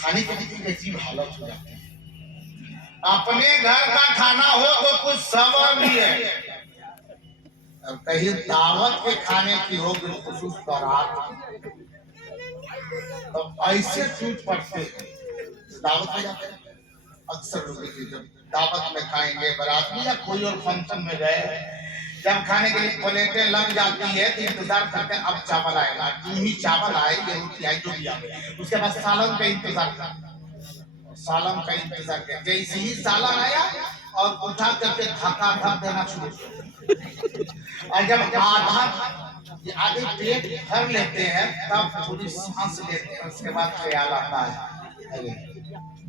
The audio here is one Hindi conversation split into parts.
खाने के लिए कैसी हालत हो जाती है। अपने घर का खाना हो तो कुछ सबर भी है, और कहीं दावत के खाने की हो बिलखुसूस बारात, तो ऐसे टूट पड़ते हैं। दावत में जाते हैं अक्सर लोग जब दावत में खाएंगे, बारात में या कोई और फंक्शन में गए, जब खाने के लिए प्लेटें लग जाती है तो इंतजार करते हैं अब चावल आएगा, जो ही चावल आए ये रोटी आई जो भी आए, उसके बाद सालन का इंतजार करते, सालन का इंतजार करते। जैसे ही सालन आया और उठा करके धक्का धक देना शुरू, और जब आगे पेट भर लेते हैं तब थोड़ी सांस लेते हैं, उसके बाद ख्याल आता है अरे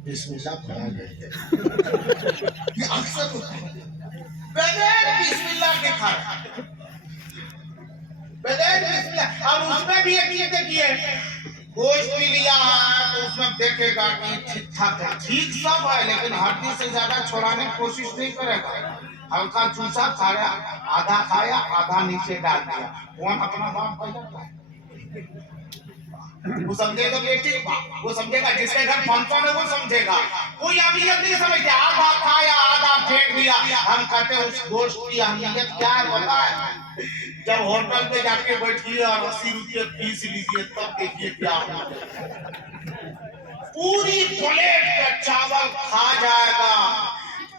बिस्मिल्लाह पढ़ा गया। ये अक्सर बगैर बिस्मिल्लाह के खाना, बगैर बिस्मिल्लाह। और उसमें भी एक चीज देखिए, गोश्त भी लिया है तो उसमें देखेगा कि ठीक ठाक है, ठीक सब है, लेकिन हड्डी से ज्यादा छोड़ाने की कोशिश नहीं करेगा। हल्का चूसा खाया, आधा खाया, आधा नीचे डाल दिया। कौन अपना बाप बजाता है? वो समझेगा बेटी, वो समझेगा जिसके घर फंक्शन है वो समझेगा। कोई अहमियत नहीं समझते, आधा खाया आधा फेंक दिया। हम कहते हैं उस गोश्त की अहमियत क्या है पता है? जब होटल पे जाके बैठिए और 80 रुपये फीस लीजिए तब देखिए क्या होगा। पूरी प्लेट का चावल खा जाएगा,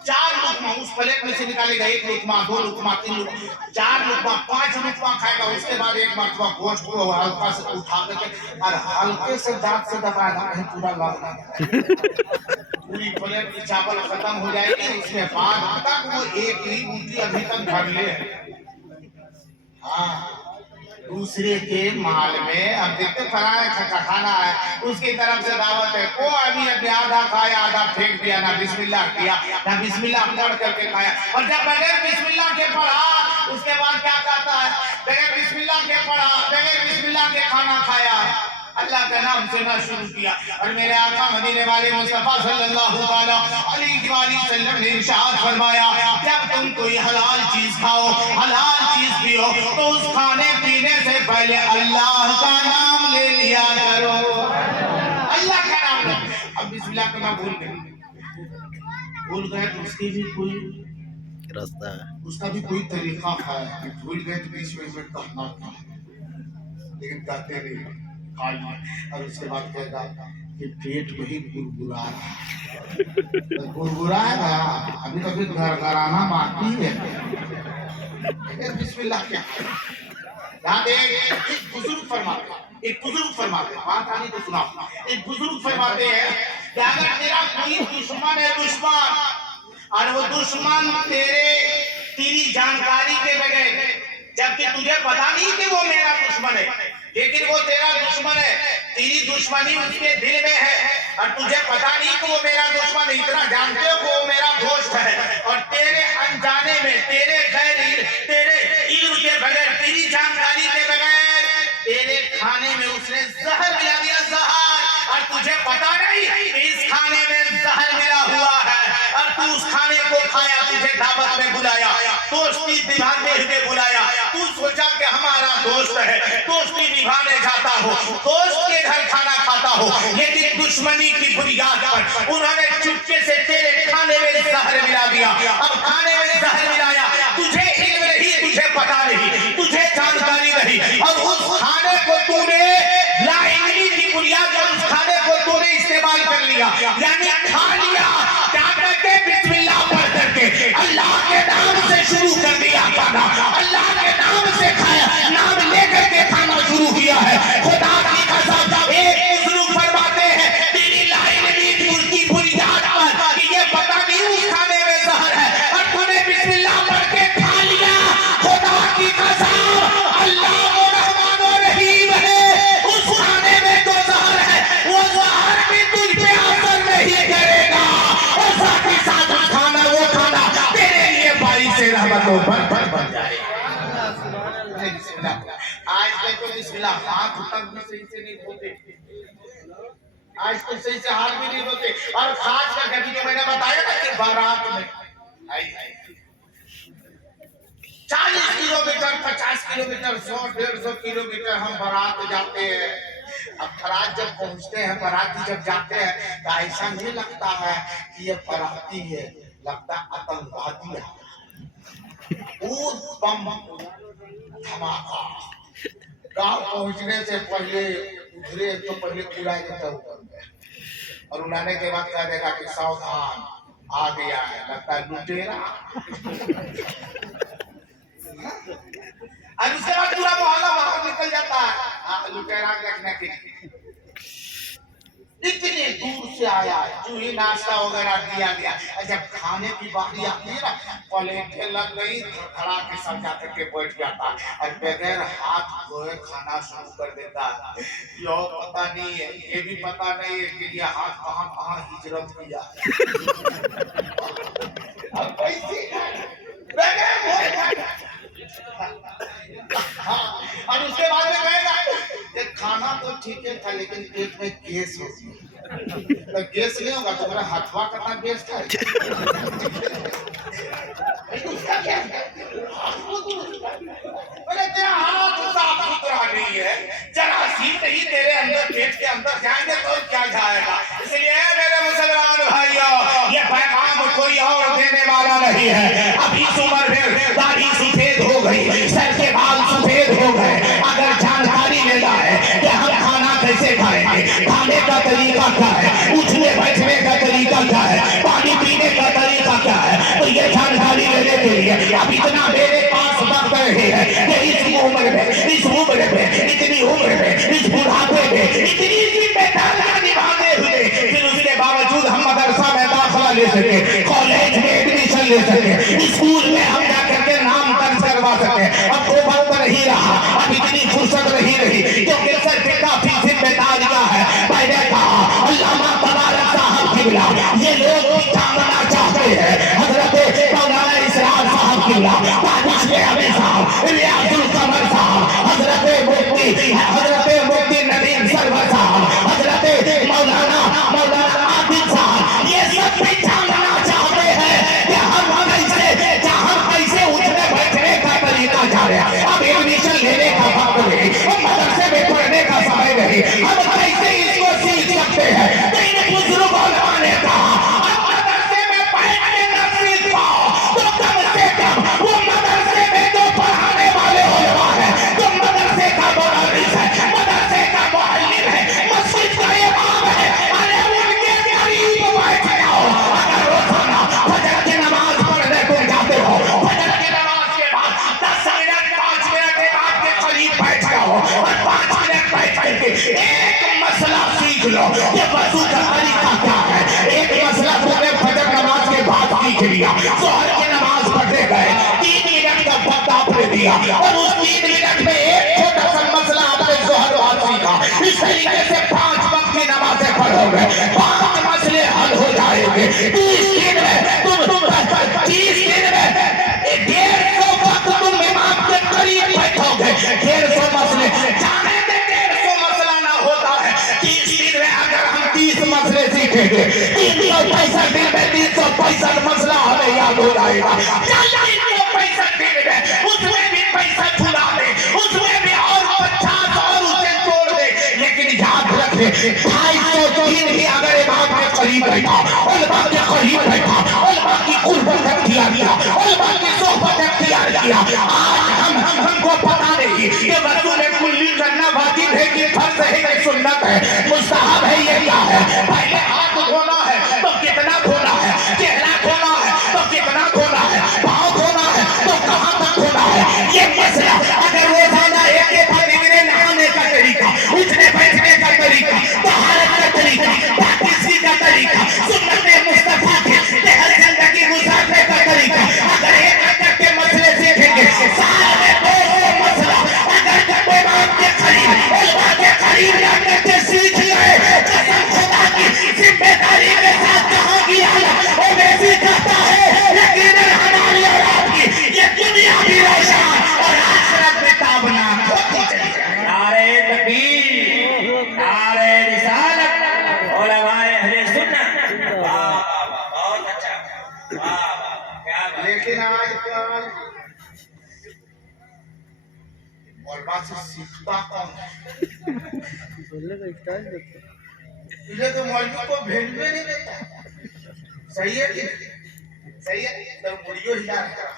4 लुकमा उस प्लेट में से निकालेगा, 1 लुकमा 2 लुकमा 3 लुकमा 4 लुकमा 5 लुकमा खाएगा। उसके बाद एक मरतबा गोश्त को हल्का से उठा करके और हल्के से दांत से दबाएगा, कहीं पूरा लग ना जाए। पूरी प्लेट की चावल खत्म हो जाएगी, उसके बाद तक वो एक ही मुट्ठी अभी तक भर ले। हाँ, दूसरे के माल में अब देखते फराए खाना है, उसकी तरफ से दावत है, वो अभी आधा खाया आधा फेंक दिया, ना बिस्मिल्लाह किया ना बिस्मिल्लाह पढ़ करके खाया। और जब बगैर बिस्मिल्लाह के पढ़ा उसके बाद क्या कहता है, बगैर बिस्मिल्लाह के पढ़ा, बगैर बिस्मिल्लाह के खाना खाया, अल्लाह के नाम से ना शुरू किया। और मेरे आका मदीने वाले मुस्तफा सल्लल्लाहु अलैहि वसल्लम ने इरशाद फरमाया, जब तुम कोई हलाल चीज खाओ, हलाल चीज पियो, तो उस खाने पीने से पहले अल्लाह का नाम ले लिया करो, अल्लाह का नाम लो। अब बिस्मिल्लाह का नाम भूल गए तो उसकी भी कोई रास्ता है, उसका भी कोई तरीका है। भूल गए तो बीच में कहना था, लेकिन कहते नहीं, खा लिया। और उसके बाद कहेगा कि पेट वही गुरगुरा है, गुरगुरा है ना, अभी कभी घरघराना बाकी है। बिस्मिल्लाह क्या याद है? एक बुजुर्ग फरमाते बात आनी तो सुना। एक बुजुर्ग फरमाते हैं कि अगर तेरा कोई दुश्मन है, दुश्मन, और वो दुश्मन तेरी जानकारी के बगैर, जबकि तुझे पता नहीं कि वो मेरा दुश्मन है, लेकिन वो तेरा दुश्मन है, तेरी दुश्मनी उसके दिल में है, और तुझे पता नहीं कि वो मेरा दुश्मन है, इतना जानते हो वो मेरा दोस्त है, और तेरे अनजाने में, तेरे इल्म के बगैर, तेरी जानकारी के बगैर तेरे खाने में उसने जहर मिला दिया, जहर, और तुझे पता नहीं इस खाने में जहर मिला हुआ है, और तू उस खाने को खाया, तुझे दावत में बुलाया, दोस्ती निभाने हुए बुलाया, तू सोचा कि हमारा दोस्त है, दोस्ती निभाने जाता हो, दोस्त के घर खाना खाता हो, लेकिन दुश्मनी की बुनियाद पर उन्होंने चुपके से तेरे खाने में जहर मिला दिया। अब खाने में जहर मिलाया, तुझे इल्म नहीं, तुझे पता नहीं, तुझे जानकारी नहीं, और उस खाने को तूने लाइल्मी की बुनियाद पर उस खाने को तूने इस्तेमाल कर लिया, यानी खा लिया, क्या करके बिस्मिल्लाह पढ़ करके अल्लाह के नाम से शुरू कर दिया खाना, अल्लाह के नाम से खाया, नाम लेकर के खाना शुरू किया है। खुदा की कसम, एक बुजुर्ग फरमाते हैं तेरी लाइल्मी की बुनियाद पर कि ये पता नहीं उस खाने में जहर है, और तूने बिस्मिल्लाह पढ़ के खा लिया, खुदा की कसम अल्लाह वो रहमान और रहीम है, उस खाने में जो जहर है वो जहर भी तुझ पे असर नहीं करेगा, और साथ ही साथ खाना वो खाना तेरे लिए बारिश से रहमतों बन जाएगा। आज तक तो बिस्मिल्लाह हाथ तक भी सही से नहीं धोते, आज तो सही से हाथ भी नहीं धोते, और खास करके अभी जो मैंने बताया था कि बारात में 40 किलोमीटर 50 किलोमीटर 100-150 किलोमीटर हम बारात जाते हैं, अब बारात जब पहुंचते हैं, बाराती जब जाते हैं तो ऐसा नहीं लगता है कि ये बाराती है, लगता आतंकवादी है। वो बम धमाका गांव पहुंचने से पहले उतरे तो पहले उड़ाए देता ऊपर में, और उड़ाने के बाद कह देगा कि सावधान आ गया है, लगता है लुटेरा। और उसके बाद पूरा मोहल्ला बाहर निकल जाता है लुटेरा देखने के लिए। इतनी दूर से आया, जो ही नाश्ता वगैरह दिया गया, जब खाने की बारी आती है ना, प्लेटें लग गई, खड़ा के सब जाकर के बैठ जाता और बगैर हाथ धोए खाना शुरू कर देता है। यो पता नहीं है, ये भी पता नहीं है कि ये हाथ कहाँ कहाँ हिजरत किया। अब कैसे बगैर धोए और उसके बाद में कहेगा ये खाना तो ठीक है था, लेकिन पेट में गैस हो गई। तो गैस नहीं होगा तो मेरा हथवा कितना गैस था। उसका क्या बोले तेरा हाथ साफ सुथरा नहीं है, जरासीम नहीं तेरे अंदर पेट के अंदर जाएंगे तो क्या जाएगा। इसलिए मेरे मुसलमान भाइयों, ये पैगाम कोई और देने वाला नहीं है। अभी उम्र में दाढ़ी सफेद हो गई, सर के बाल सफेद हो गए, अगर जानकारी लेना है कि हम खाना कैसे खाएंगे, खाने का तरीका क्या है, उठने बैठने का तरीका क्या है, पानी पीने का तरीका क्या है, तो ये जानकारी लेने के लिए अब इतना मेरे पास वक्त नहीं है कि इस उम्र में, इतनी उम्र में, इस बुढ़ापे में इतनी जिम्मेदारियां निभाते हुए फिर उसके बावजूद हम मदरसा में दाखिला ले सके, कॉलेज में एडमिशन ले सके, स्कूल में हम जाकर के नाम दर्ज करवा सके। अब वो वक्त नहीं रहा, अब इतनी फुर्सत नहीं रही, क्योंकि सर पे काफी जिम्मेदारियां है। मैंने कहा अल्लामा तबारक साहब किबला, ये लोग जानना चाहते हैं हजरत मौलाना इसरार साहब किबला, दानिश में साहब, रियाजुल कमर साहब, हजरत मुफ्ती नदीम सरवर साहब, हजरत मौलाना आबिद साहब, ये सब भी जानना चाहते हैं कि हम कैसे उठने बैठने का तरीका जा रहा है। अब एडमिशन लेने का वक्त नहीं, मदरसे में पढ़ने का समय नहीं, हम कैसे इसको सीख सकते हैं। इन बुजुर्गों ने कहा मदरसे में बैठने का सीख पाओ तो कम से कम वो मदरसे में जो पढ़ाने वाले उलमा है, जो मदरसे का मुदर्रिस है, मदरसे का मुअल्लिम है, मस्जिद का इमाम है, अरे उनके करीब बैठ जाओ। अगर रोजाना फजर की नमाज पढ़ने को जाते हो, फजर की नमाज के बाद 10 मिनट 5 मिनट इमाम के करीब बैठ जाओ और 5 मिनट बैठ करके एक मसला सीख लो कि वजू का तरीका क्या है। एक मसला तुमने फजर नमाज के बाद सीख लिया, जोहर की नमाज पढ़ने गए, 3 मिनट का वक्त आपने दिया और उस 3 मिनट में एक छोटा सा मसला आपने जोहर बाद सीखा। इस तरीके से 5 वक्त की नमाजें पढ़ोगे, 5 मसले हल हो जाएंगे। 30 दिन में तुम 150 वक्त तुम इमाम के करीब बैठोगे। 150 मसले जाने दे, 150 मसला ना होता है 30 दिन में। अगर हम 30 मसले सीखेंगे, 365 दिन में 365 मसला हमें याद हो जाएगा। 365 दिन में उसमें भी पैसा छुड़ा दे, उसमें भी और 50 और उसे तोड़ दे, लेकिन याद रखे 250 भी अगर इमाम के करीब बैठा, उलमा के करीब बैठा, उलमा की कुर्बत अख्तियार किया, उलमा की सोहबत अख्तियार किया। आज हमको पता नहीं कि वजूद कुल्ली करना वाजिब है कि फर्ज है कि सुन्नत है, मुस्तहब है, ये क्या है। पहले हाथ धोना है तो कितना धोना है, चेहरा धोना है तो कितना धोना है, पाँव धोना है तो कहाँ तक धोना है, ये मसला। अगर रोजाना एक पानी नहाने का तरीका, उठने बैठने का तरीका, तहारत का तरीका, पाकिस्ती का तरीका, सुन्नत मुस्तफा के तहत जिंदगी गुजारने का तरीका, अगर एक के मसले सीखेंगे, साल में 200 मसला अगर जब इमाम के करीब, उलमा के करीब जाकर के सीख गए, कसम खुदा की जिम्मेदारी के साथ कहाँ की हालत वो वैसी करता है। लेकिन हमारी औलाद की ये दुनिया भी रोशन और आखिरत में ताबनाक होती चली जाए। नारे तकबीर, नारे रिसालत, उलमाए अहले सुन्नत। वाह वाह वाह, बहुत अच्छा, वाह वाह, क्या बात। लेकिन आजकल और बात से सीखता कौन है? बोलने का स्टाइल देखो। तुझे तो मौलवी को भेजने नहीं देता। सही है कि नहीं? सही है तो मुड़ियो ही याद कर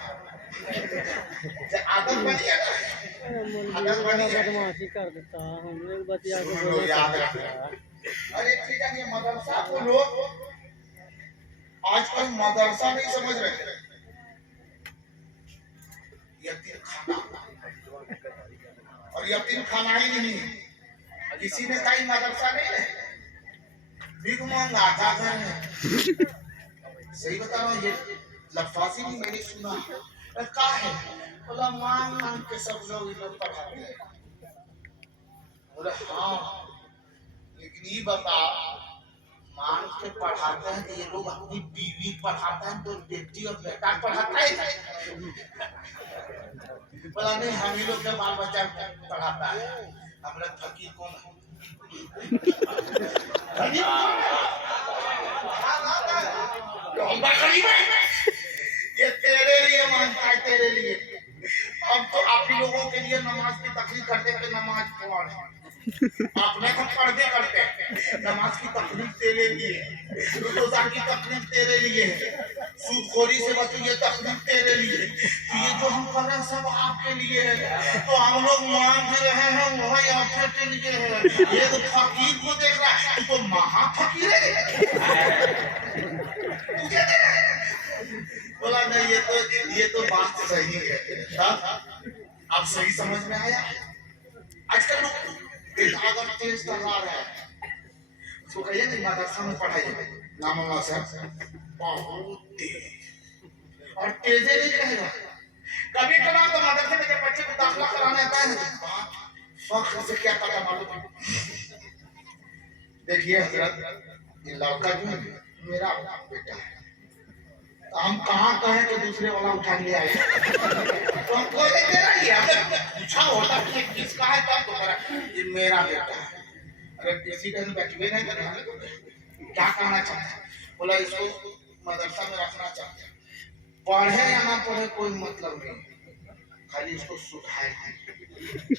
आदत बनी है ना, आदत बनी है। बदमाशी कर देता हमने बतिया के सुन लो, बोले याद रखना। अरे ठीक है, ये मदरसा को लोग आजकल मदरसा नहीं समझ रहे, यतीम खाना। और यतीम खाना ही नहीं, किसी ने कहीं मदरसा नहीं है, भीख मांगा है। सही बता रहा हूँ, ये लफाजी भी मैंने सुना का है। बोला मांग मांग के सब लोग इधर पढ़ाते हैं। बोला हाँ, लेकिन ये बता मांग के पढ़ाते हैं कि ये लोग अपनी बीवी पढ़ाते हैं तो बेटी और बेटा पढ़ाता है। बोला नहीं, हम ही लोग के बाल बच्चा पढ़ाता है। हमारा फकीर कौन है? ये तेरे लिए मांगता है, तेरे लिए। अब तो आप ही लोगों के लिए नमाज की तकलीफ करते करते नमाज पढ़ अपने को पढ़ते करते नमाज की तकलीफ तेरे लिए, रोजा की तकलीफ तेरे लिए, सूदखोरी से बचो ये तकलीफ तेरे लिए। तो ये जो हम कर रहे हैं सब आपके लिए है। तो हम लोग मांग रहे हैं वही आपके लिए है। ये तो फकीर को देख रहा है, तो महा फकीर है। तुझे दे रहा है। बोला नहीं, ये तो बात सही है। अब सही समझ में आया। आजकल लोग अगर तेज कर रहा है उसको कहिए नहीं मदरसा में पढ़ाइए, नाम से बहुत तेज। और तेजे नहीं कहेगा, कभी कभार तो मदरसे में जब बच्चे को दाखिला कराने आता है फख्र से क्या पता मालूम। देखिए हजरत, ये लड़का जो है मेरा बेटा है, हम कहाँ कहें कि दूसरे वाला उठा ले आए। तो हम कोई नहीं दे रहा है, अगर पूछा होता कि ये किसका है तब तो करा, ये मेरा बेटा है। अगर किसी का बैठे नहीं कर रहा तो क्या कहना चाहता है? बोला इसको मदरसा में रखना चाहते हैं, पढ़े या ना पढ़े कोई मतलब नहीं, खाली इसको सुधार।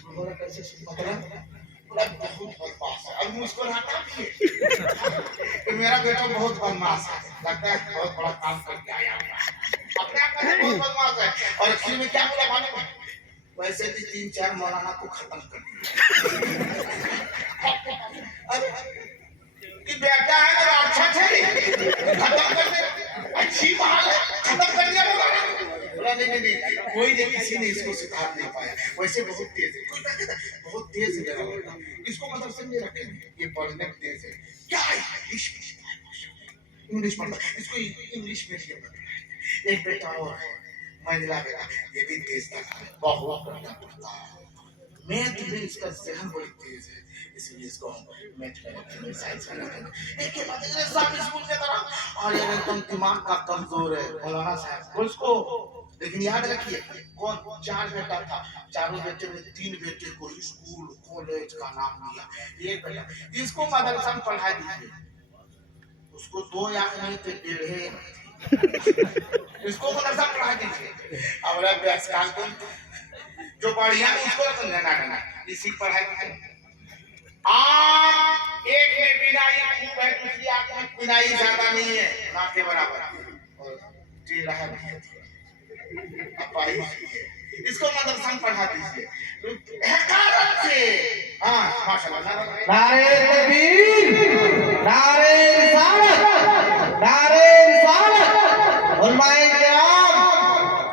बोला कैसे मतलब? बोला बहुत बदमाश है। अब मुझको हटा दिए कि मेरा बेटा बहुत बदमाश है, लगता है बहुत बड़ा काम करके आया हुआ है, अपने आप में बहुत बदमाश है। और आखिर में क्या बोला मालूम है? वैसे भी 3-4 मौलाना को खत्म कर दिया। कि बेटा है मेरा अच्छा है, खत्म कर दे, अच्छी बात है, खत्म कर दिया मौलाना। बोला नहीं, कोई नहीं, किसी ने इसको सुधार नहीं पाया, वैसे बहुत तेज है। कोई कहता बहुत तेज है मेरा बेटा, इसको मतलब से नहीं रखेंगे, ये पढ़ने में तेज है। क्या है? इंग्लिश पढ़ता, इसको इंग्लिश में लिया पढ़ता है। एक बेटा और है महिला बेटा, ये भी तेज था, बहुत पढ़ता है। मैथ में इसका जहन बड़ी तेज है, इसलिए इसको हम मैथ में रखेंगे, साइंस में रखेंगे। एक के बाद एक सब स्कूल के तरह। और ये एकदम दिमाग का कमजोर है मौलाना साहब उसको। लेकिन याद रखिए, कौन 4 बेटा था, चारों बेटे में 3 बेटे को स्कूल कॉलेज का नाम दिया, एक बेटा इसको मदरसा में पढ़ा दीजिए। उसको 2 या नहीं तो 1.5 इसको मदरसा पढ़ा दीजिए। अब जो बढ़िया उसको समझना इसी पढ़ाई एक में बिनाई खूब है, दूसरी आंख में बिनाई ज्यादा नहीं है, ना के बराबर। इसको मदरसा में पढ़ा दीजिए हकारत से। हाँ माशाल्लाह, नारे तकबीर, नारे रिसालत, नारे रिसालत, उलमाए किराम,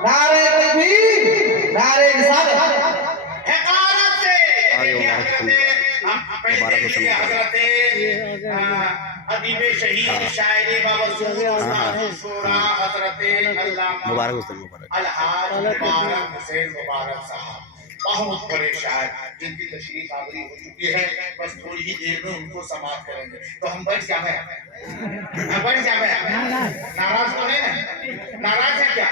नारे तकबीर, नारे रिसालत। हकारत से अदीब शहीद शायर मुबारक हुसैन मुबारक साहब बहुत बड़े शायर, जिनकी तशरीफ आवरी हो चुकी है, बस थोड़ी ही देर में उनको समाप्त करेंगे। तो हम बैठ जाए, नाराज तो नहीं ना? नाराज है क्या?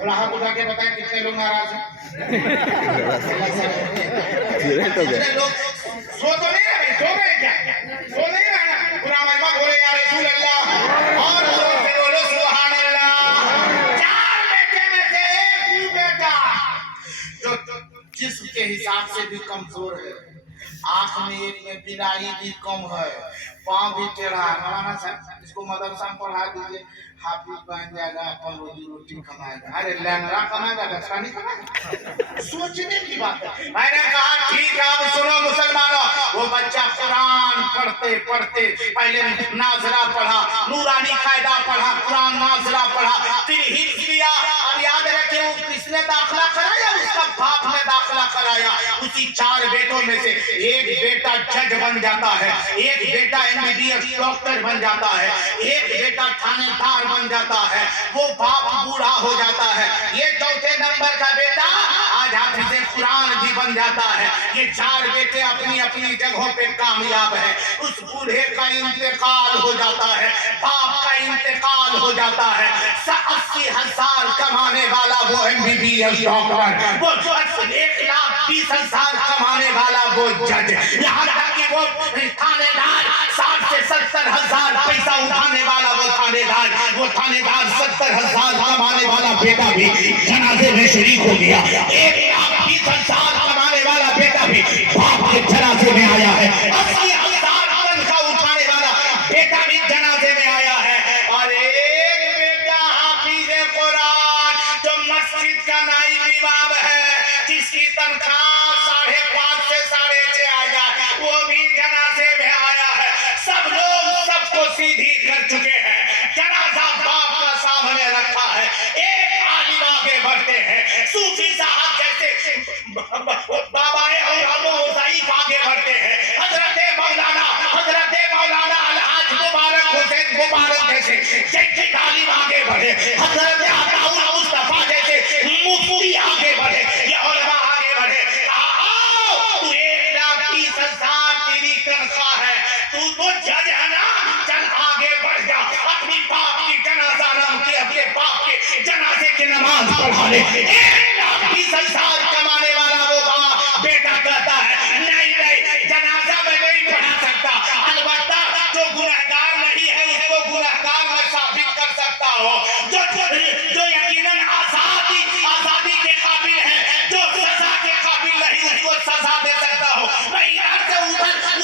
थोड़ा हाथ उठा के बताएं कितने लोग नाराज हैं? कितने लोग सो तो नहीं रहे? सो गए क्या? सो नहीं रहे ना? पूरा महिमा बोले या रसूल अल्लाह, और जोर से बोलो सुभान अल्लाह। 4 बेटे में से एक बेटा जो जिस्म के सांप से भी कमजोर है, आंख में एक में बिनाई भी कम है, पाँव भी टेढ़ा है। मौलाना साहब इसको मदरसा में पढ़ा दीजिए, हाफिज बन जाएगा, अपन रोजी रोटी कमाएगा। अरे लंगड़ा कमाएगा, बच्चा नहीं कमाएगा? सोचने की बात है। मैंने कहा ठीक है, अब सुनो मुसलमानों, वो बच्चा कुरान पढ़ते पढ़ते पहले नाजरा पढ़ा, नूरानी कायदा पढ़ा, कुरान नाजरा पढ़ा, फिर हिफ्ज किया। अब याद रखे वो किसने दाखिला कराया? उसका बाप ने दाखिला कराया। उसी 4 बेटों में से एक बेटा जज बन जाता है, एक बेटा एमबीबीएस डॉक्टर बन जाता है, एक बेटा थानेदार बन जाता है। वो बाप बूढ़ा हो जाता है। ये चौथे नंबर का बेटा आज हाफिज़े कुरान भी बन जाता है। ये 4 बेटे अपनी अपनी जगहों पे कामयाब है। उस बूढ़े का इंतकाल हो जाता है, बाप का इंतकाल हो जाता है। 80,000 कमाने वाला वो एमबीबीएस डॉक्टर, वो 1,20,000 कमाने वाला वो जज, यहाँ तक कि वो थानेदार 60 से 70,000 पैसा उठाने वाला वो थानेदार 70,000 कमाने वाला बेटा भी जनाजे में शरीक हो गया। 1,20,000 कमाने वाला बेटा भी बाप के जनाजे में आया है। 80,000 तनख्वाह उठाने वाला बेटा भी जनाजे में आया है। और एक बेटा हाफिज़े कुरान जो मस्जिद का नाइब इमाम है, जिसकी तनख्वाह 5.5 से 6.5 आ जाए, वो भी जनाजे में आया है। सब लोग सबको सीधी कर चुके हैं, जनाजा बाप का सामने रखा है। एक आलिम आगे बढ़ते हैं, सूफी साहब जैसे बाबाए और अबूज़ाई आगे बढ़ते हैं, हजरत मौलाना अलहाज मुबारक हुसैन मुबारक जैसे आलिम आगे बढ़े, हजरत अताउल मुस्तफा जैसे मुफ्ती आगे बढ़े, ये उलमा आगे बढ़े। आओ, तू 1,20,000 तेरी तनख्वाह है, तू तो जज है ना, चल आगे बढ़ जा, अपनी बाप की जनाजा नाम के अपने बाप के जनाजे की नमाज पढ़ा ले। 1,20,000 कमाने वाला वो बेटा कहता है नहीं, जनाजा में नहीं पढ़ा सकता, अलबत्ता जो गुनहगार नहीं है उसको गुनहगार मैं साबित कर सकता हूँ, जो यकीनन आजादी के काबिल है, जो सजा के काबिल नहीं उसको सजा दे सकता हूँ। मैं इधर से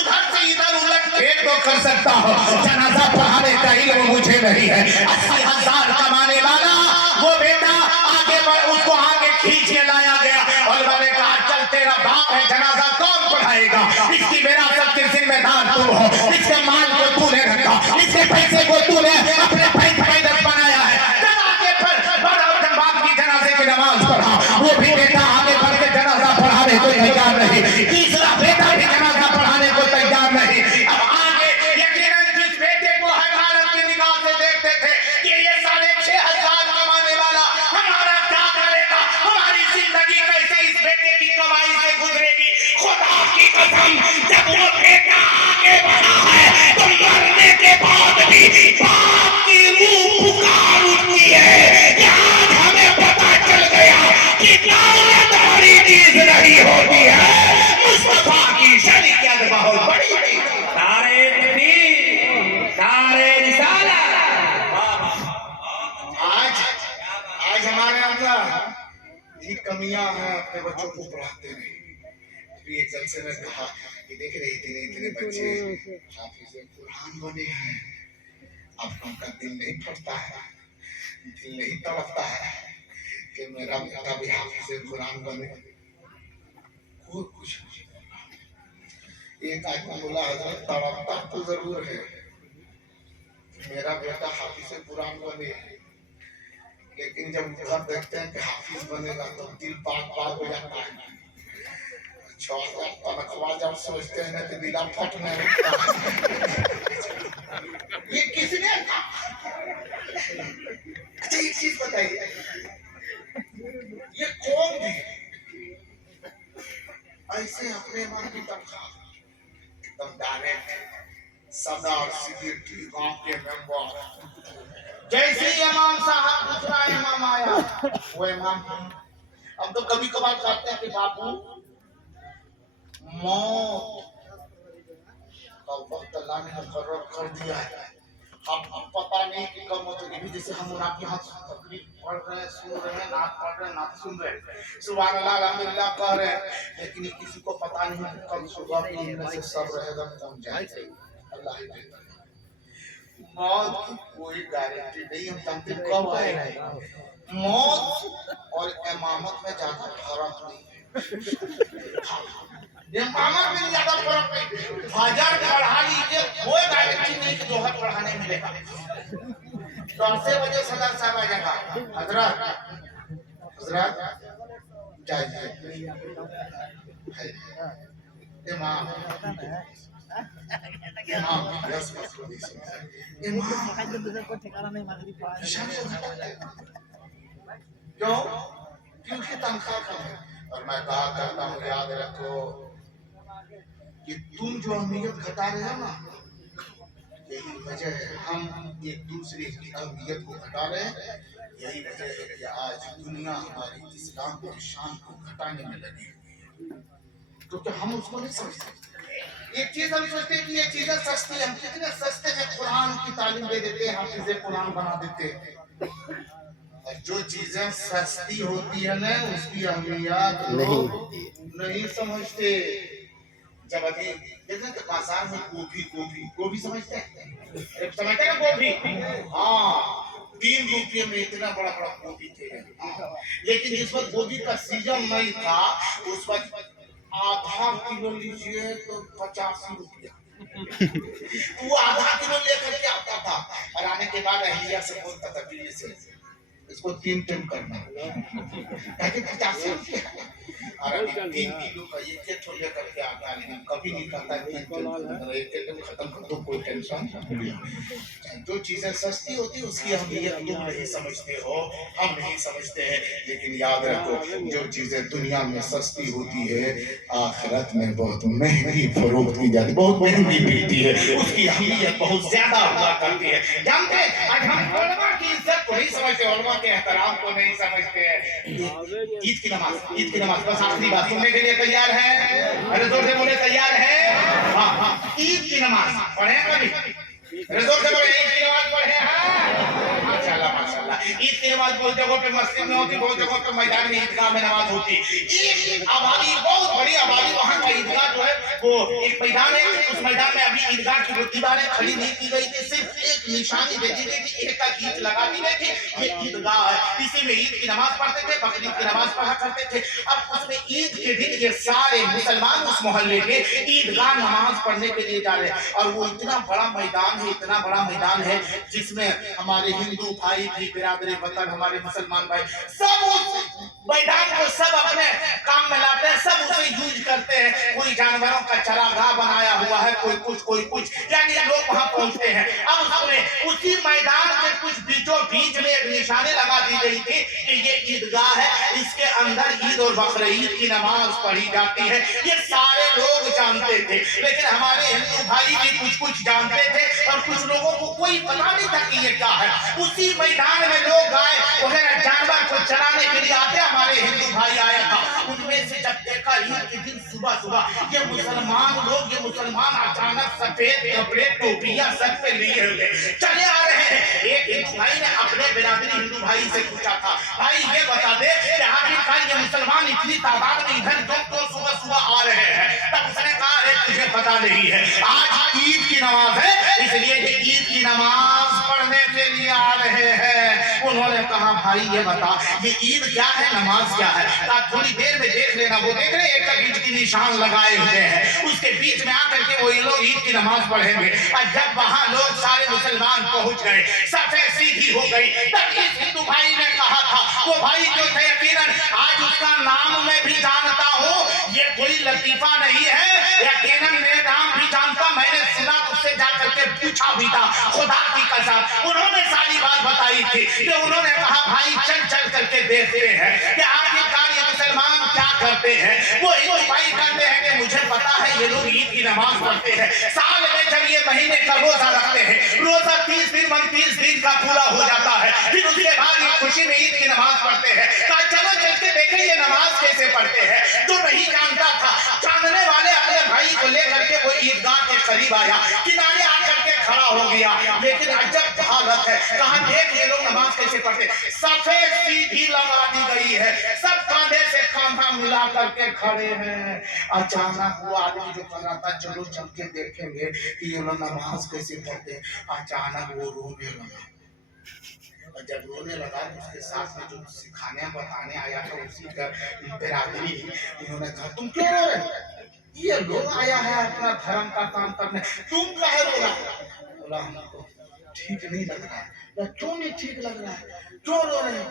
उधर से इधर उलट फेर तो कर सकता हूँ। जनाजा पढ़ाने का इल्म मुझे नहीं है। 80,000 कमाने वाला वो बेटा आगे उसको आगे खींच के लाया गया और मैंने कहा चल तेरा बाप है, जनाजा कौन पढ़ाएगा? इसकी विरासत की जिम्मेदार तू हो, इसके माल को तूने रखा, इसके पैसे को तूने अपने पैदल बनाया है। चल आगे बढ़, बाप की जनाजे की नमाज पढ़ा। वो भी बेटा आगे बढ़ के जनाजा पढ़ाने को तैयार नहीं, तीसरा बेटा भी जनाजा पढ़ाने को तैयार नहीं। अब आगे यकीनन जिस बेटे को हकारत की निगाह से देखते थे कि ये 6,500 कमाने वाला हमारा क्या करेगा, हमारी जिंदगी कैसे इस बेटे की कमाई से गुजरेगी, खुदा की कसम जब वो बेटा आगे बढ़ा है तो मरने के बाद भी बाप की रूह पुकार उठती है कि आज हमें पता चल गया कि दौलतदारी चीज नहीं होती है, मुस्तफा की शरीयत बहुत बड़ी है। नारे तकबीर, नारे रिसालत। आज हमारे अंदर ये कमियां हैं, अपने बच्चों को पढ़ाते नहीं। अभी एक जलसे में कहा कि देख रहे इतने बच्चे हाफिज़े कुरान बने हैं, अब उनका दिल नहीं फटता है, दिल नहीं तड़पता है कि मेरा बेटा भी हाफिज़े कुरान बने। कोई कुछ नहीं बोला। एक आदमी बोला हजरत तड़पता तो जरूर है कि मेरा बेटा हाफिज़े कुरान बने, लेकिन जब घर देखते हैं कि हाफिज बनेगा तो दिल पाक हो जाता है। 6,000 तनख्वाह जब सोचते हैं तो दिल फटने लगता है। ये किसने कहा? अच्छा एक चीज बताइए, ये कौन भी ऐसे अपने मन की तनख्वाह दमदाने सदर सेक्रेटरी गांव के मेंबर, जैसे ही इमाम साहब दूसरा इमाम आया वो इमाम, हम तो कभी कभार कहते हैं कि बापू मौत का वक्त अल्लाह ने मुकर्रर कर दिया है, हम पता नहीं कि कब मौत होगी। भी जैसे हम आपके यहाँ तकरीर पढ़ रहे हैं, सुन रहे हैं, नात पढ़ रहे हैं, नात सुन रहे हैं, सुभान अल्लाह अल्हम्दुलिल्लाह कह रहे हैं, लेकिन ये किसी को पता नहीं कि कब सुबह में से सब रहेगा कौन जाएगा। अल्लाह ही बेहतर है। मौत की कोई गारंटी नहीं, हम जानते कब आएगा। मौत और इमामत में ज्यादा फर्क नहीं है। इमामत में ज्यादा फर्क नहीं, हजार पढ़ा लीजिए कोई गारंटी नहीं कि जोहर पढ़ाने मिलेगा। तो 8 बजे सदर साहब आ जाएगा, हजरत हजरत जाइए इमाम इमाम यस क्यों? क्योंकि तनख्वाह कम है। और मैं कहा करता हूँ याद रखो कि तुम जो अहमियत घटा रहे हो ना, यही वजह है हम एक दूसरे की अहमियत को घटा रहे हैं। यही वजह है कि आज दुनिया हमारी इस्लाम की शान को घटाने में लगी हुई है, क्योंकि हम उसको नहीं समझते। एक चीज हम सोचते हैं कि ये चीजें सस्ती, हम कितने सस्ते में कुरान की तालीम दे देते हैं, हाफिज़े कुरान बना देते हैं। और जो चीजें सस्ती होती है ना, उसकी अहमियत लोग नहीं समझते। जब अभी देखते कि बाजार में गोभी गोभी गोभी समझते हैं, समझते हैं गोभी, हाँ 3 रुपये में इतना बड़ा बड़ा गोभी थे। हाँ। लेकिन इस वक्त गोभी का सीजन नहीं था, उस वक्त आधा किलो लीजिए तो 85 रुपया। वो आधा किलो लेकर के आता था और आने के बाद अहिया से बोलता था बीवी से, इसको 3 टन करना है, 85 रुपया। और अभी 3 किलो का एक ठो लेकर के आता है, कभी नहीं कहता 3 टन एक खत्म कर दो, कोई टेंशन नहीं। जो चीजें सस्ती होती है उसकी अहमियत तुम नहीं समझते हो, हम नहीं समझते हैं। लेकिन याद रखो, जो चीजें दुनिया में सस्ती होती है आखिरत में बहुत महंगी फरोख्त की जाती है, बहुत महंगी बिकती है, उसकी अहमियत बहुत ज्यादा हुआ करती है। जानते आज हम उलमा की इज्जत को नहीं समझते, उलमा के एहतराम को नहीं समझते हैं। ईद की नमाज बस आखिरी बात सुनने के लिए तैयार है? अरे जोर से बोले तैयार है? हाँ हाँ, ईद की नमाज पढ़े कभी? अरे जोर से बोले ईद की नमाज पढ़े हैं? माशाल्लाह माशाल्लाह। ईद की नमाज बहुत जगहों पे मस्जिद में होती, बहुत जगहों पे मैदान में ईदगाह में नमाज होती। एक आबादी, बहुत बड़ी आबादी, वहाँ का ईदगाह जो है वो एक मैदान है, उस मैदान में अभी ईदगाह की दीवारें खड़ी नहीं की गई थी, सिर्फ एक निशानी दे दी गई थी, एक का ईद लगा दी गई थी, ये ईदगाह है। इसी में ईद की नमाज पढ़ते थे, बकरीद की नमाज पढ़ा करते थे। अब उसमें ईद के दिन ये सारे मुसलमान उस मोहल्ले के ईदगाह नमाज पढ़ने के लिए जा रहे हैं। और वो इतना बड़ा मैदान है, इतना बड़ा मैदान है, जिसमें हमारे हिंदू भाई भी, बिरादरी वतन हमारे मुसलमान भाई सब उस मैदान को सब अपने काम में लाते हैं, सब उसे यूज करते हैं। कोई जानवरों का चरागाह बनाया हुआ है, कोई कुछ, यानी लोग वहां पहुंचते हैं। अब उसमें उसी मैदान के कुछ बीचों बीच में एक निशानी लगा दी गई थी कि ये ईदगाह है, इसके अंदर ईद और बकरीद की नमाज पढ़ी जाती है। ये सारे लोग जानते थे, लेकिन हमारे हिंदू भाई भी कुछ जानते थे और कुछ लोगों को कोई पता नहीं था कि ये क्या है। उसी मैदान में लोग गाय वगैरह जानवर को चराने के लिए आते, हमारे हिंदू भाई आया था। उनमें से जब देखा ईद के दिन सुबह सुबह ये मुसलमान लोग, ये मुसलमान अचानक सफेद कपड़े टोपियां सर पे लिए हुए चले आ रहे हैं। एक हिंदू भाई ने अपने बिरादरी हिंदू भाई से पूछा था, भाई ये बता दे कि आखिरकार ये मुसलमान इतनी तादाद में इधर क्यों सुबह सुबह आ रहे हैं? तब उसने कहा अरे तुझे पता नहीं है, आज ईद की नमाज है, इसलिए ईद की नमाज पढ़ने के लिए आ रहे हैं। उन्होंने कहा भाई ये बता ये ईद क्या है, नमाज क्या है? आप थोड़ी देर में देख लेना, वो देख रहे एक ईद की निशान लगाए हुए हैं, उसके बीच में आकर के वो लोग ईद की नमाज पढ़ेंगे। और जब वहां लोग सारे मुसलमान पहुंच गए, सफेद सीधी हो गई, तब इस हिंदू भाई ने कहा था, वो भाई जो थे यकीनन आज उसका नाम मैं भी जानता हूँ, ये कोई लतीफा नहीं है, यकीनन मैं नाम भी जानता, मैंने सुना उससे जाकर के पूछा भी था, खुदा की कसम उन्होंने सारी बात बताई थी कि उन्होंने कहा भाई चल करके देखते हैं कि आखिरकार ये मुसलमान क्या करते हैं। वो हिंदू भाई कहते हैं कि मुझे पता है ये लोग ईद की नमाज पढ़ते हैं, साल में जब ये महीने का रोजा रखते हैं, रोजा 30 दिन 29 दिन का पूरा हो जाता है, फिर उसके बाद ये खुशी में ईद की नमाज पढ़ते हैं। कहा चलो चल के देखें ये नमाज कैसे पढ़ते हैं। जो नहीं जानता था, जानने वाले अपने भाई को लेकर के वो ईदगाह के करीब आया, किनारे आकर के खड़ा हो गया। लेकिन अजब हालत है, कहाँ देख ये लोग नमाज कैसे पढ़ते, सफेद सीधी लगा दी गई है, सब कांधे से कांधा मिला करके खड़े हैं। अचानक वो आदमी जो कर रहा था चलो चल के देखेंगे कि ये लोग नमाज कैसे पढ़ते, अचानक वो रोने लगा। और जब रोने लगा तो उसके साथ में जो सिखाने बताने आया था उसी का बिरादरी, उन्होंने कहा तुम क्यों रो रहे हो? ये लोग आया है अपना धर्म का काम करने, तुम काहे रो रहे हो? बोला हमको ठीक नहीं लग रहा है। क्यों नहीं ठीक लग रहा है, क्यों रो रहे हो?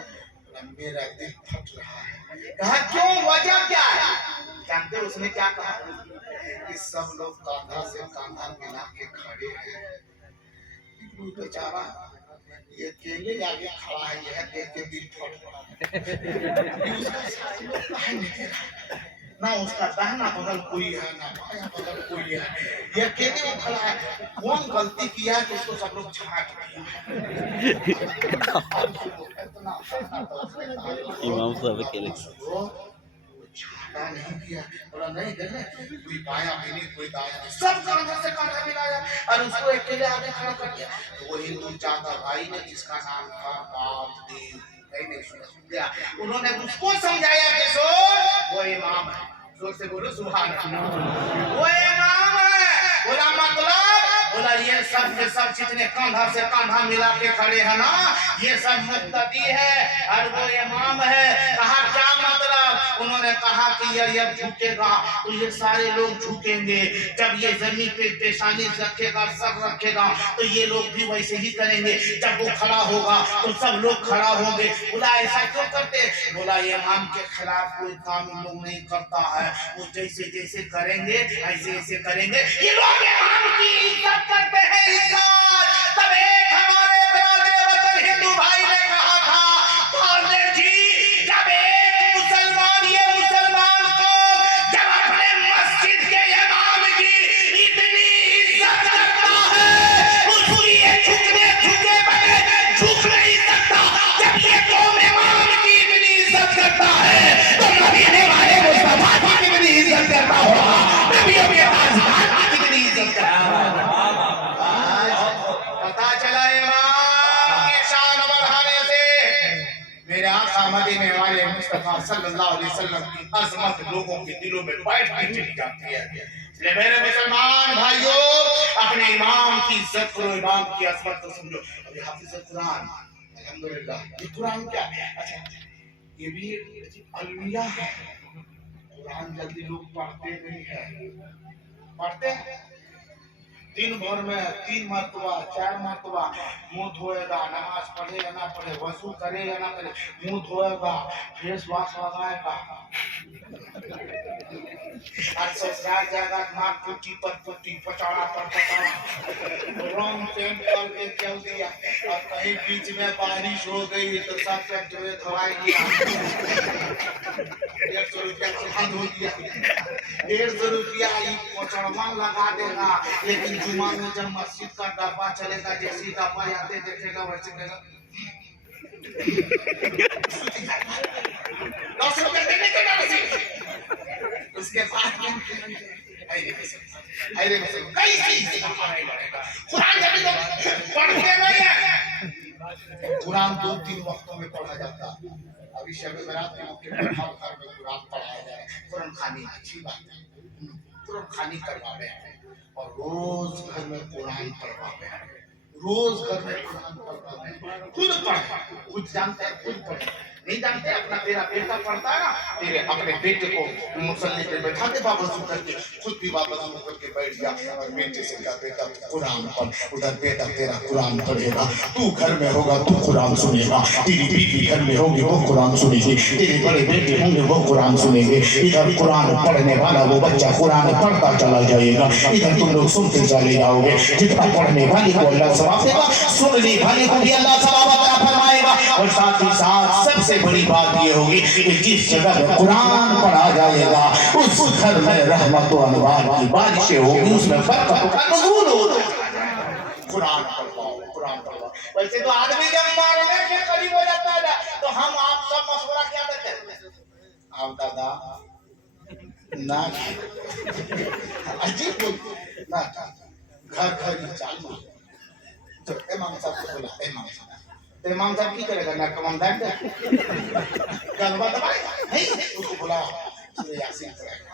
मेरा दिल फट रहा है। कहा क्यों, वजह क्या है? जानते उसने क्या कहा कि सब लोग कांधा से कांधा मिला के खड़े हैं, बेचारा ये अकेले आगे खड़ा है, यह देख के दिल फट रहा है। ना उसका दाहिना बगल कोई है, ना बायां बगल कोई है, ये अकेले वो खड़ा है। कौन गलती किया कि उसको सब लोग छाट इमाम साहब अकेले छाटा नहीं किया। बोला नहीं देख रहे, कोई बायां भी नहीं कोई दायां नहीं, सब कांधा से कांधा मिलाया और उसको अकेले आगे खड़ा कर दिया। तो वो हिंदू चाचा भाई ने जिसका नाम था बापदेव, नहीं सुना, उन्होंने उसको समझाया कि सो वो इमाम है, जोर से बोलो सुभान अल्लाह, वो इमाम है। बोला मतलब, बोला ये सब के सब जितने कांधा से कांधा मिला के खड़े हैं ना, ये सब मुक्तदी है और वो इमाम है। कहा क्या मतलब? उन्होंने कहा कि ये झुकेगा तो ये सारे लोग झुकेंगे, जब ये जमीन पे पेशानी रखेगा सर रखेगा तो ये लोग भी वैसे ही करेंगे, जब वो खड़ा होगा तो सब लोग खड़ा होंगे। बोला ऐसा क्यों करते? बोला ये इमाम के खिलाफ कोई काम इन लोग नहीं करता है, वो जैसे जैसे करेंगे ऐसे ऐसे करेंगे। ये लोग इमाम की इज्जत करते हैं, इज्जत। तब एक हमारे प्यारे वतन हिंदू भाई ने कहा था, पार्ले जी जब एक मुसलमान ये मुसलमान को जब अपने मस्जिद के इमाम की इतनी इज्जत करता है, उसकी ये झुके बगैर झुक नहीं सकता। जब ये कौम इमाम की इतनी इज्जत करता है तो नबी वाले मुस्तफा की कितनी इज्जत करता होगा, नबियों के ताजदार की कितनी इज्जत करता होगा। पता चला इमाम की शान बढ़ाने से मेरे आका मदीने वाले मुस्तफा सल्लल्लाहु अलैहि वसल्लम की अजमत लोगों के दिलों में बैठती चली जाती है। इसलिए मेरे मुसलमान भाइयों, अपने इमाम की इज्जत करो, इमाम की अजमत को समझो। अभी हाफिज कुरान, अल्हम्दुलिल्लाह, ये कुरान क्या है? अच्छा, ये भी अलमिया है। कुरान जल्दी लोग पढ़ते नहीं है, पढ़ते हैं दिन भर में 3 मरतबा 4 मरतबा मुंह धोएगा, नमाज पढ़े या ना पढ़े, वजू करे या ना करे, मुंह धोएगा, फेस वॉश लगाएगा, आज ससुराल जाएगा, नाक पुट्टी पर पुट्टी, पचाड़ा पर पचाड़ा, रंग पेंट करके चल दिया। और कहीं बीच में बारिश हो गई तो सब फैक्ट्री धोवाई दिया, 150 रुपया खर्च हो दिया, 150 रुपया पचड़वा लगा देगा। लेकिन जुमा में जब मस्जिद का डब्बा चलेगा, जैसी डब्बा आते देखेगा वैसे कहेगा 10 रुपया देने के बाद उसके बाद कुरान जब लोग पढ़ते नहीं है, कुरान 2-3 वक्तों में पढ़ा जाता है। अभी शब बरात के मौके पर हर घर में कुरान पढ़ाया जाए, कुरान खानी अच्छी बात है, कुरान खानी करवा रहे हैं और रोज घर में कुरान पढ़वा रहे हैं, रोज घर में कुरान पढ़वा रहे हैं। खुद पढ़े, खुद जानते हैं, खुद पढ़े, नहीं जानते अपना तेरा बेटा पढ़ता है ना, तेरे अपने बेटे को मुसल्ले पे बैठा के वापस करके खुद भी वापस मुकर के बैठ गया और बेटे से कहा बेटा कुरान पढ़। उधर बेटा तेरा कुरान पढ़ेगा, तू घर में होगा तू कुरान सुनेगा, तेरी बीवी घर में होगी वो कुरान सुनेगी, तेरे बड़े बेटे होंगे वो कुरान सुनेंगे। इधर कुरान पढ़ने वाला वो बच्चा कुरान पढ़ता चला जाएगा, इधर तुम लोग सुनते चले जाओगे। जितना पढ़ने वाले को अल्लाह सवाब देगा, सुनने वाले को भी अल्लाह सवाब अता फरमाएगा। और साथ ही साथ सबसे बड़ी बात ये होगी कि जिस जगह में कुरान पढ़ा जाएगा उस घर में रहमत और अनवार की बारिशें होगी, उसमें बरकत का नुज़ूल होगा। कुरान पढ़वाओ, कुरान पढ़वाओ। वैसे तो आदमी जब मरने के करीब हो जाता है ना तो हम आप सब मशवरा क्या देते हैं? आप दादा ना अजीब ना घर घर चालू तो इमाम साहब को बोला इमाम साहब तो इमाम साहब की करेगा ना कमांडर गलबा दबाएगा नहीं उसको बुलाओ सूरह यासीन पढ़ेगा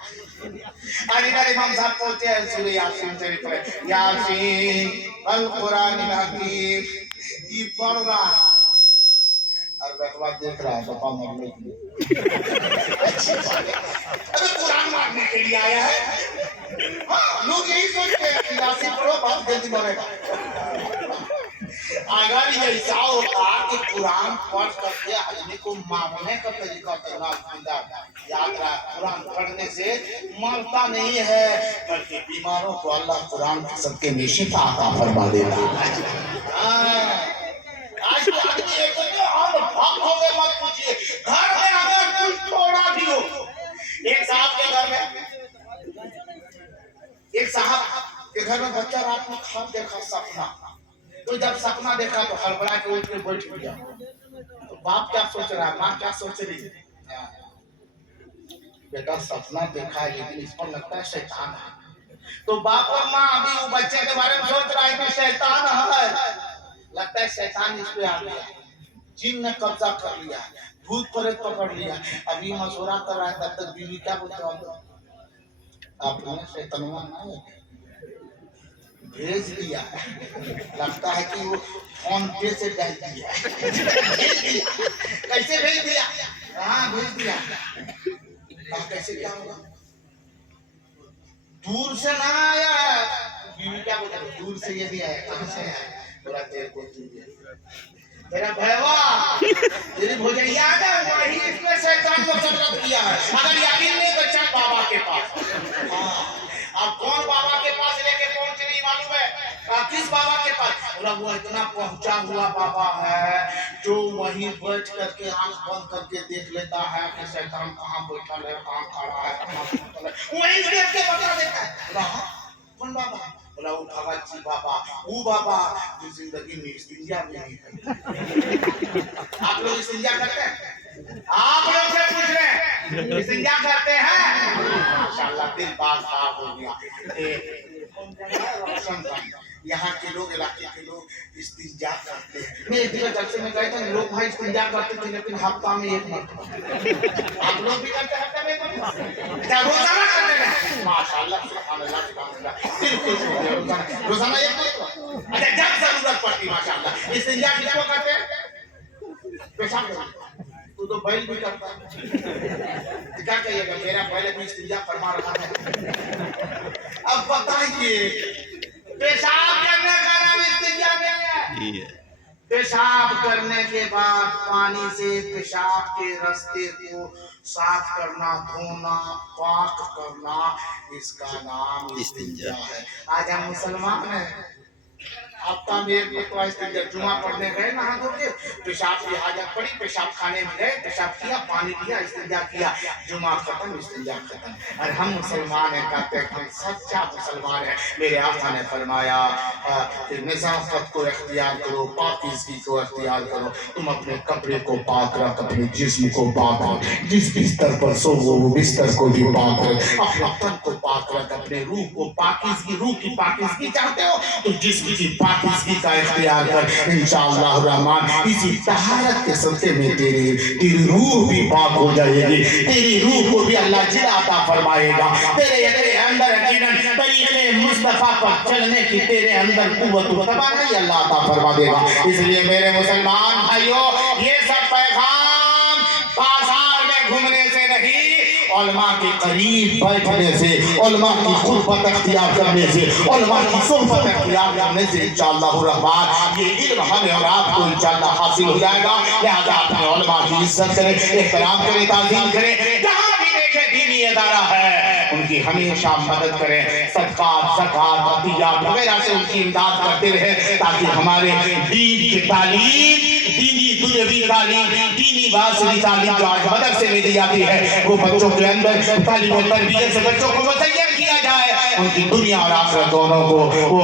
आखिर इमाम साहब पहुंचे सूरह यासीन शरीफ पढ़े यासीन अल कुरान अल हकीम ये पढ़ रहा और बेटवा देख रहा है पापा मरने के लिए अबे कुरान मारने के लिए आया है हाँ लोग यही सोचते हैं कि यासीन पढ़ो बाप जल्दी मरेगा अगर ये ऐसा होता कि कुरान पढ़ करके आदमी को मारने का तरीका करना याद रहा कुरान पढ़ने से मरता नहीं है बल्कि बीमारों को अल्लाह कुरान के सदके में शिफा अता फरमा देता है आज तो आदमी एक और भाग हो गए मत पूछिए घर में अगर कुछ थोड़ा भी हो एक साहब के घर में एक साहब के घर में बच्चा रात में ख्वाब देखा सपना तो जब सपना देखा तो हड़बड़ा के उठ के बैठ गया तो बाप क्या सोच रहा है माँ क्या सोच रही है बेटा सपना देखा है लेकिन इस पर लगता है शैतान है तो बाप और माँ अभी वो बच्चे के बारे में सोच रहा है कि शैतान है लगता है शैतान इस पे आ गया जिन ने कब्जा कर लिया भूत प्रेत पकड़ लिया अभी मशवरा कर रहा है तब तक बीवी क्या बोलते हो आपने शैतानुआ नहीं भेज दिया लगता है कि वो फोन पे से भेज दिया कैसे भेज दिया हाँ भेज दिया कैसे क्या होगा दूर से ना आया बीवी क्या बोलते दूर से ये भी आया कहाँ से आया बोला तेरे को तेरा भैया तेरी भोजनिया है वही इसमें शैतान को सल्लत किया है अगर यकीन नहीं तो चल बाबा के पास हाँ अब कौन बाबा के पास लेके पहुंच नहीं मालूम है किस बाबा के पास बोला वो इतना पहुंचा हुआ बाबा है जो वहीं बैठ करके आंख बंद करके देख लेता है कि शैतान कहाँ बैठा है कहाँ खड़ा है वहीं देख के बता देता है बोला कौन बाबा बोला वो भगत जी बाबा वो बाबा जो जिंदगी में इस्तिंजा भी नहीं करते आप लोग इस्तिंजा करते हैं आप लोग से पूछ रहे हैं इस्तिंजा करते हैं माशाल्लाह दिल बाग साफ हो गया यहाँ के लोग इलाके के लोग इस्तिंजा करते हैं मैं एक जगह जलसे में गए थे लोग भाई इस्तिंजा करते थे लेकिन हफ्ता में एक मरतबा आप लोग भी करते हफ्ते में एक मरतबा क्या रोजाना करते हैं माशाल्लाह सुभान अल्लाह दिल खुश हो गया रोजाना एक मरतबा अच्छा जब जरूरत पड़ती माशाल्लाह इस्तिंजा किसको करते हैं पेशाब तू तो बैल भी करता है क्या कहिएगा मेरा पहले भी इस्तिंजा फरमा रहा है अब बताइए पेशाब करने का नाम इस्तिंजा नहीं है पेशाब करने के बाद पानी से पेशाब के रास्ते को साफ करना धोना पाक करना इसका नाम इस्तिंजा है आज हम मुसलमान हैं हफ्ता में एक मरतबा इस्तिंजा जुमा पढ़ने गए नहा धो के पेशाब की हाजत पड़ी पेशाब खाने में गए पेशाब किया पानी पिया इस्तिंजा किया जुमा खत्म इस्तिंजा खत्म और हम मुसलमान हैं कहते हैं हम सच्चा मुसलमान है मेरे आका ने फरमाया कि नज़ाफत को इख्तियार करो पाकीज़गी को इख्तियार करो तुम अपने कपड़े को पाक रख अपने जिस्म को पाक रख जिस बिस्तर पर सो वो बिस्तर को भी पाक रख अपने तन को पाक रख अपने रूह को पाकीज़गी रूह की पाकीज़गी चाहते हो तो जिस्म की पाकीज़गी का इख्तियार कर इंशाअल्लाह रहमान इसी तहारत के सदके में तेरी रूह भी पाक हो जाएगी तेरी रूह को भी अल्लाह जिला अता फरमाएगा तेरे अंदर यकीनन तरीक़े मुस्तफा पर चलने की तेरे अंदर कुव्वत व तवानाई अल्लाह अता फरमा देगा इसलिए मेरे मुसलमान भाइयों ये सब पैगाम बाजार में घूमने से नहीं उलमा के करीब बैठने से उलमा की खुरबत इख्तियार करने से उलमा की सुहबत इख्तियार करने से इंशाअल्लाह रहमान ये इल्म हमें और आपको इंशाअल्लाह हासिल हो जाएगा लिहाजा अपने उलमा की इज्जत करें एहतराम करें ताज़ीम करें जहाँ भी देखें दीनी इदारा है उनकी हमेशा मदद करें सदक़ात ज़कात अतियात वगैरह से उनकी इमदाद करते रहे ताकि हमारे दीन की तालीम दीनी दुनियावी तालीम दीनी वासली तालीम जो आज मदरसे में दी जाती है वो बच्चों के अंदर तालीम और तरबियत से बच्चों को मुतय्यर किया जाए उनकी दुनिया और आखिरत दोनों को वो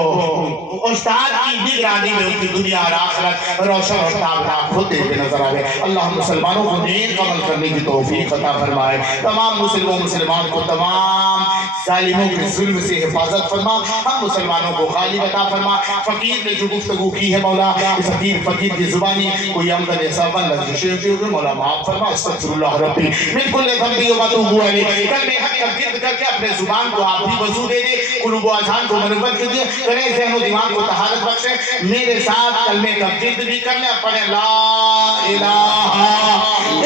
उस्ताद की निगरानी में उनकी दुनिया और आखिरत रोशन और ताबदार होते हुए नजर आए। अल्लाह मुसलमानों को नेक अमल करने की तौफीक अता फरमाए, तमाम मुसलमान को तमाम जालिमों के जुल्म से हिफाजत फरमा, हम मुसलमानों को गालिब अता फरमा। फकीर ने जो गुफ्तगू की है मौला, इस फकीर की जुबानी कोई अमदन ऐसा बन लगे मौला माफ फरमा। अस्तगफिरुल्लाह रब्बी मिन कुल्लि ज़ंबि व अतूबु अलैहि। कल में हक जिद करके अपने जुबान को आप भी वजू दे दे, कुलूब व अज़हान को मनव्वर कर दे, करे ज़हन व दिमाग को तहारत बख्शे। मेरे साथ कलमे का जिद भी कर ले, पढ़े ला इलाहा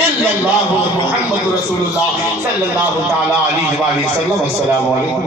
इल्लल्लाह मुहम्मदुर रसूलुल्लाह सल्लल्लाहु तआला अलैहि वसल्लम। अस्सलामु अलैकुम।